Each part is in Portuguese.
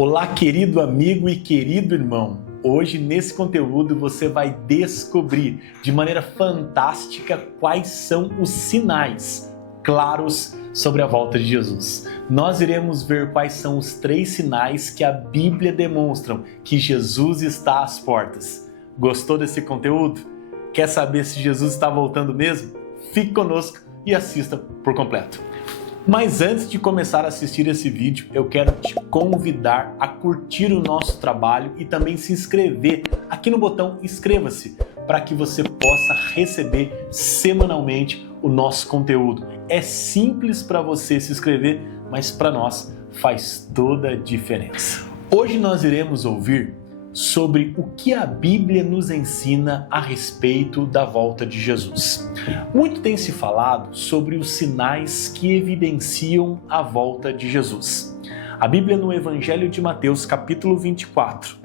Olá, querido amigo e querido irmão. Hoje, nesse conteúdo, você vai descobrir de maneira fantástica quais são os sinais claros sobre a volta de Jesus. Nós iremos ver quais são os 3 sinais que a Bíblia demonstram que Jesus está às portas. Gostou desse conteúdo? Quer saber se Jesus está voltando mesmo? Fique conosco e assista por completo. Mas antes de começar a assistir esse vídeo, eu quero te convidar a curtir o nosso trabalho e também se inscrever aqui no botão inscreva-se, para que você possa receber semanalmente o nosso conteúdo. É simples para você se inscrever, mas para nós faz toda a diferença. Hoje nós iremos ouvir sobre o que a Bíblia nos ensina a respeito da volta de Jesus. Muito tem se falado sobre os sinais que evidenciam a volta de Jesus. A Bíblia no Evangelho de Mateus, capítulo 24,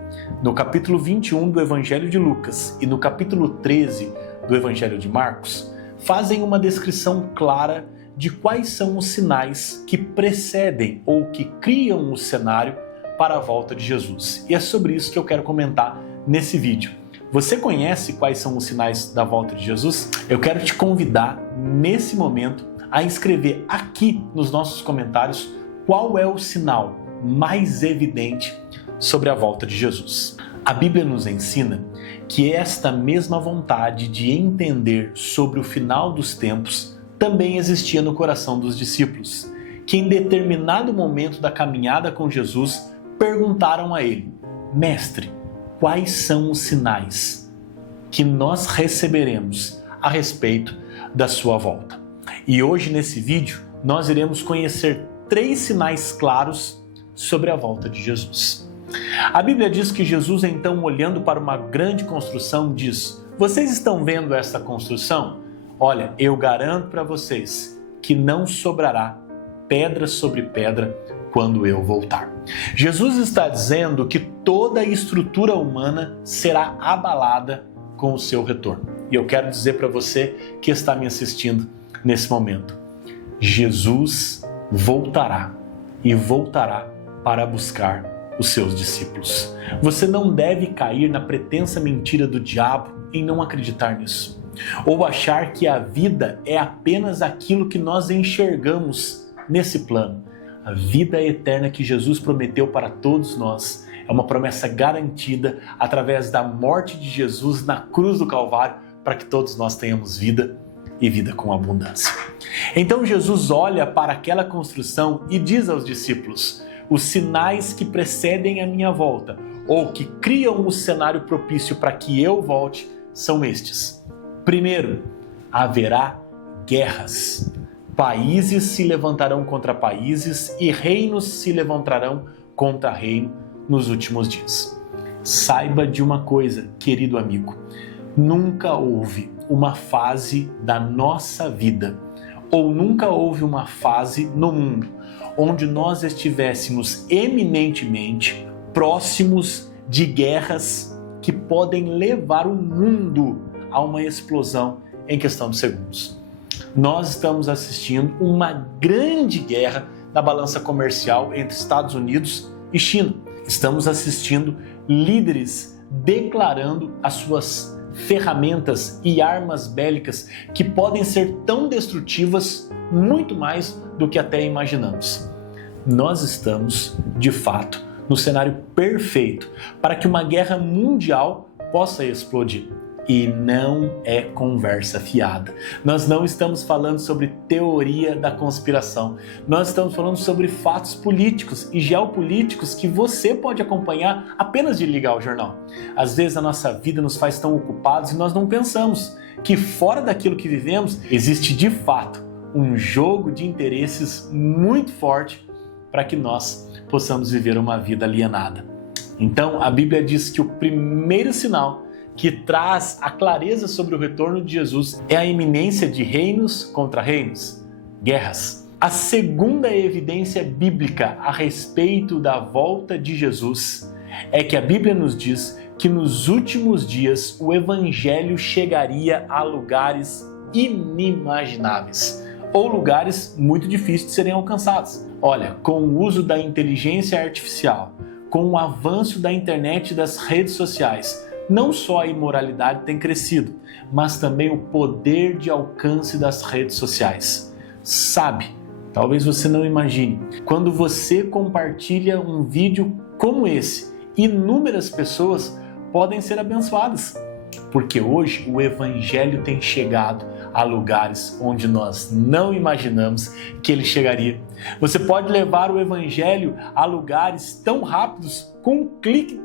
no capítulo 21 do Evangelho de Lucas e no capítulo 13 do Evangelho de Marcos, fazem uma descrição clara de quais são os sinais que precedem ou que criam o cenário para a volta de Jesus. E é sobre isso que eu quero comentar nesse vídeo. Você conhece quais são os sinais da volta de Jesus? Eu quero te convidar nesse momento a escrever aqui nos nossos comentários qual é o sinal mais evidente sobre a volta de Jesus. A Bíblia nos ensina que esta mesma vontade de entender sobre o final dos tempos também existia no coração dos discípulos, que em determinado momento da caminhada com Jesus perguntaram a ele: Mestre, quais são os sinais que nós receberemos a respeito da sua volta? E hoje nesse vídeo nós iremos conhecer 3 sinais claros sobre a volta de Jesus. A Bíblia diz que Jesus, então, olhando para uma grande construção, diz: Vocês estão vendo essa construção? Olha, eu garanto para vocês que não sobrará pedra sobre pedra quando eu voltar. Jesus está dizendo que toda a estrutura humana será abalada com o seu retorno. E eu quero dizer para você que está me assistindo nesse momento: Jesus voltará e voltará para buscar os seus discípulos. Você não deve cair na pretensa mentira do diabo em não acreditar nisso, ou achar que a vida é apenas aquilo que nós enxergamos nesse plano. A vida eterna que Jesus prometeu para todos nós é uma promessa garantida através da morte de Jesus na cruz do Calvário, para que todos nós tenhamos vida e vida com abundância. Então Jesus olha para aquela construção e diz aos discípulos: os sinais que precedem a minha volta, ou que criam o cenário propício para que eu volte, são estes. Primeiro, haverá guerras. Países se levantarão contra países e reinos se levantarão contra reino nos últimos dias. Saiba de uma coisa, querido amigo: nunca houve uma fase da nossa vida, ou nunca houve uma fase no mundo, onde nós estivéssemos eminentemente próximos de guerras que podem levar o mundo a uma explosão em questão de segundos. Nós estamos assistindo uma grande guerra na balança comercial entre Estados Unidos e China. Estamos assistindo líderes declarando as suas ferramentas e armas bélicas que podem ser tão destrutivas, muito mais do que até imaginamos. Nós estamos, de fato, no cenário perfeito para que uma guerra mundial possa explodir. E não é conversa fiada. Nós não estamos falando sobre teoria da conspiração. Nós estamos falando sobre fatos políticos e geopolíticos que você pode acompanhar apenas de ligar o jornal. Às vezes a nossa vida nos faz tão ocupados e nós não pensamos que fora daquilo que vivemos existe de fato um jogo de interesses muito forte para que nós possamos viver uma vida alienada. Então a Bíblia diz que o primeiro sinal que traz a clareza sobre o retorno de Jesus é a iminência de reinos contra reinos, guerras. A segunda evidência bíblica a respeito da volta de Jesus é que a Bíblia nos diz que nos últimos dias o Evangelho chegaria a lugares inimagináveis, ou lugares muito difíceis de serem alcançados. Olha, com o uso da inteligência artificial, com o avanço da internet e das redes sociais, não só a imoralidade tem crescido, mas também o poder de alcance das redes sociais. Sabe, talvez você não imagine, quando você compartilha um vídeo como esse, inúmeras pessoas podem ser abençoadas, porque hoje o Evangelho tem chegado a lugares onde nós não imaginamos que ele chegaria. Você pode levar o Evangelho a lugares tão rápidos, com um clique.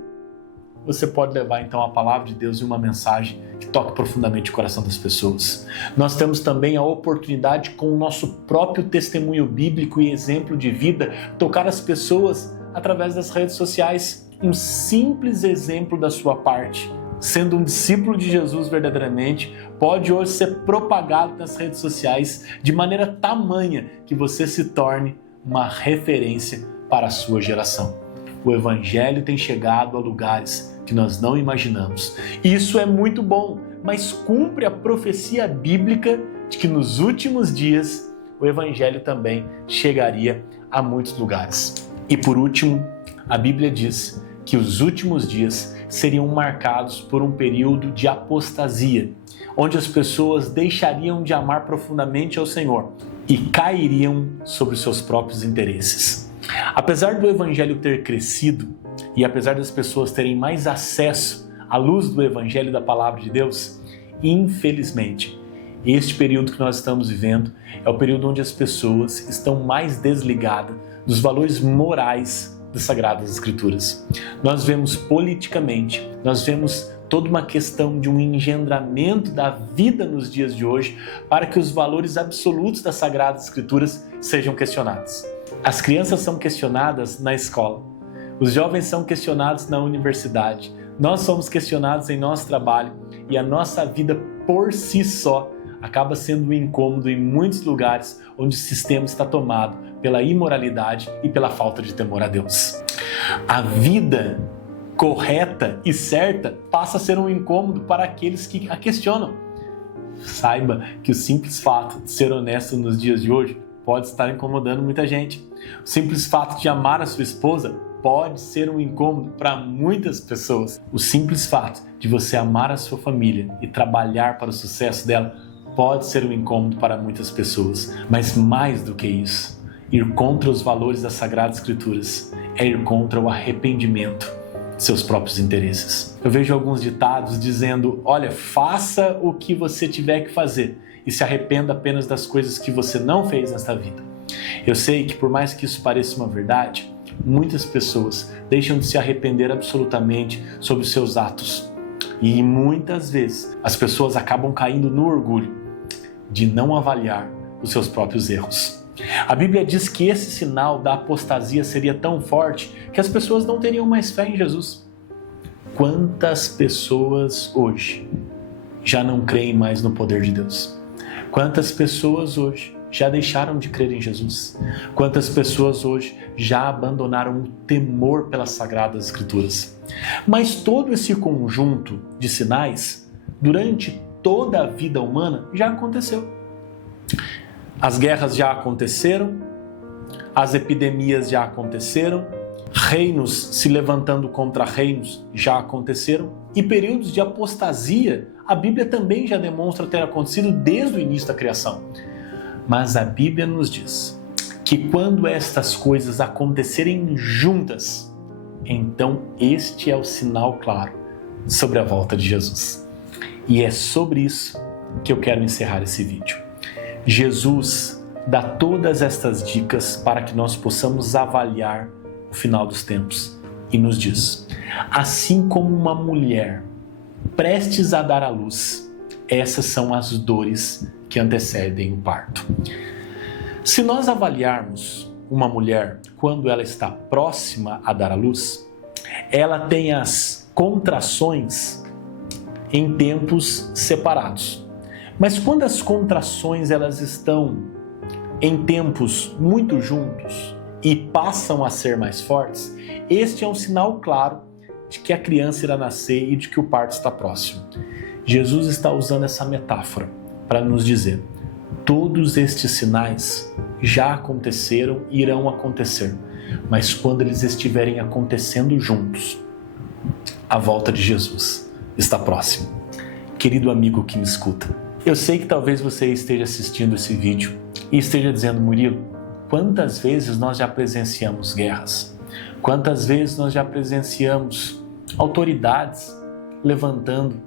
Você pode levar então a palavra de Deus e uma mensagem que toque profundamente o coração das pessoas. Nós temos também a oportunidade, com o nosso próprio testemunho bíblico e exemplo de vida, tocar as pessoas através das redes sociais. Um simples exemplo da sua parte, sendo um discípulo de Jesus verdadeiramente, pode hoje ser propagado nas redes sociais de maneira tamanha que você se torne uma referência para a sua geração. O Evangelho tem chegado a lugares que nós não imaginamos. Isso é muito bom, mas cumpre a profecia bíblica de que nos últimos dias o Evangelho também chegaria a muitos lugares. E por último, a Bíblia diz que os últimos dias seriam marcados por um período de apostasia, onde as pessoas deixariam de amar profundamente ao Senhor e cairiam sobre os seus próprios interesses. Apesar do Evangelho ter crescido e apesar das pessoas terem mais acesso à luz do Evangelho e da Palavra de Deus, infelizmente, este período que nós estamos vivendo é o período onde as pessoas estão mais desligadas dos valores morais das Sagradas Escrituras. Nós vemos politicamente, nós vemos toda uma questão de um engendramento da vida nos dias de hoje para que os valores absolutos das Sagradas Escrituras sejam questionados. As crianças são questionadas na escola, os jovens são questionados na universidade, nós somos questionados em nosso trabalho e a nossa vida por si só acaba sendo um incômodo em muitos lugares onde o sistema está tomado pela imoralidade e pela falta de temor a Deus. A vida correta e certa passa a ser um incômodo para aqueles que a questionam. Saiba que o simples fato de ser honesto nos dias de hoje pode estar incomodando muita gente. O simples fato de amar a sua esposa pode ser um incômodo para muitas pessoas. O simples fato de você amar a sua família e trabalhar para o sucesso dela pode ser um incômodo para muitas pessoas. Mas mais do que isso, ir contra os valores das Sagradas Escrituras é ir contra o arrependimento de seus próprios interesses. Eu vejo alguns ditados dizendo, olha, faça o que você tiver que fazer e se arrependa apenas das coisas que você não fez nesta vida. Eu sei que por mais que isso pareça uma verdade, muitas pessoas deixam de se arrepender absolutamente sobre os seus atos. E muitas vezes as pessoas acabam caindo no orgulho de não avaliar os seus próprios erros. A Bíblia diz que esse sinal da apostasia seria tão forte que as pessoas não teriam mais fé em Jesus. Quantas pessoas hoje já não creem mais no poder de Deus? Quantas pessoas hoje já deixaram de crer em Jesus? Quantas pessoas hoje já abandonaram o temor pelas Sagradas Escrituras? Mas todo esse conjunto de sinais, durante toda a vida humana, já aconteceu. As guerras já aconteceram, as epidemias já aconteceram, reinos se levantando contra reinos já aconteceram e períodos de apostasia a Bíblia também já demonstra ter acontecido desde o início da criação. Mas a Bíblia nos diz que quando estas coisas acontecerem juntas, então este é o sinal claro sobre a volta de Jesus. E é sobre isso que eu quero encerrar esse vídeo. Jesus dá todas estas dicas para que nós possamos avaliar o final dos tempos e nos diz: assim como uma mulher prestes a dar à luz, essas são as dores que antecedem o parto. Se nós avaliarmos uma mulher quando ela está próxima a dar à luz, ela tem as contrações em tempos separados. Mas quando as contrações elas estão em tempos muito juntos e passam a ser mais fortes, este é um sinal claro de que a criança irá nascer e de que o parto está próximo. Jesus está usando essa metáfora para nos dizer: todos estes sinais já aconteceram e irão acontecer, mas quando eles estiverem acontecendo juntos, a volta de Jesus está próxima. Querido amigo que me escuta, eu sei que talvez você esteja assistindo esse vídeo e esteja dizendo: Murilo, quantas vezes nós já presenciamos guerras? Quantas vezes nós já presenciamos autoridades levantando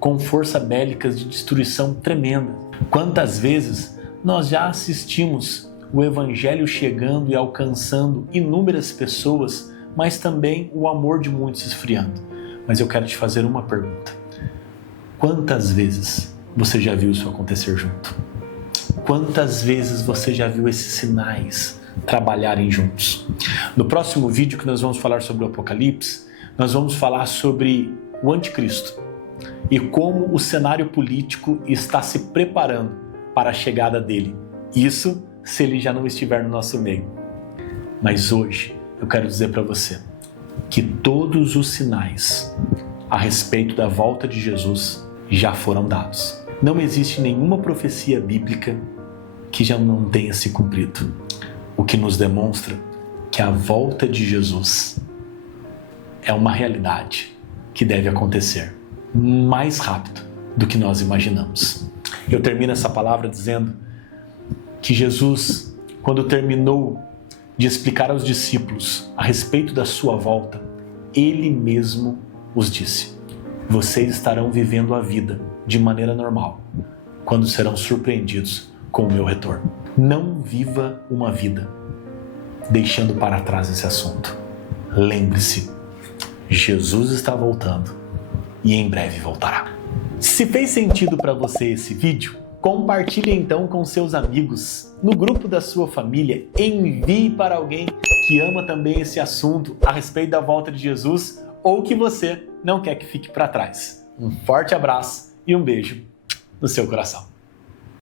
com força bélicas de destruição tremenda? Quantas vezes nós já assistimos o Evangelho chegando e alcançando inúmeras pessoas, mas também o amor de muitos esfriando? Mas eu quero te fazer uma pergunta. Quantas vezes você já viu isso acontecer junto? Quantas vezes você já viu esses sinais trabalharem juntos? No próximo vídeo que nós vamos falar sobre o Apocalipse, nós vamos falar sobre o Anticristo e como o cenário político está se preparando para a chegada dele. Isso se ele já não estiver no nosso meio. Mas hoje eu quero dizer para você que todos os sinais a respeito da volta de Jesus já foram dados. Não existe nenhuma profecia bíblica que já não tenha se cumprido, o que nos demonstra que a volta de Jesus é uma realidade que deve acontecer mais rápido do que nós imaginamos. Eu termino essa palavra dizendo que Jesus, quando terminou de explicar aos discípulos a respeito da sua volta, ele mesmo os disse: vocês estarão vivendo a vida de maneira normal quando serão surpreendidos com o meu retorno. Não viva uma vida deixando para trás esse assunto. Lembre-se, Jesus está voltando e em breve voltará. Se fez sentido para você esse vídeo, compartilhe então com seus amigos, no grupo da sua família, envie para alguém que ama também esse assunto a respeito da volta de Jesus ou que você não quer que fique para trás. Um forte abraço e um beijo no seu coração.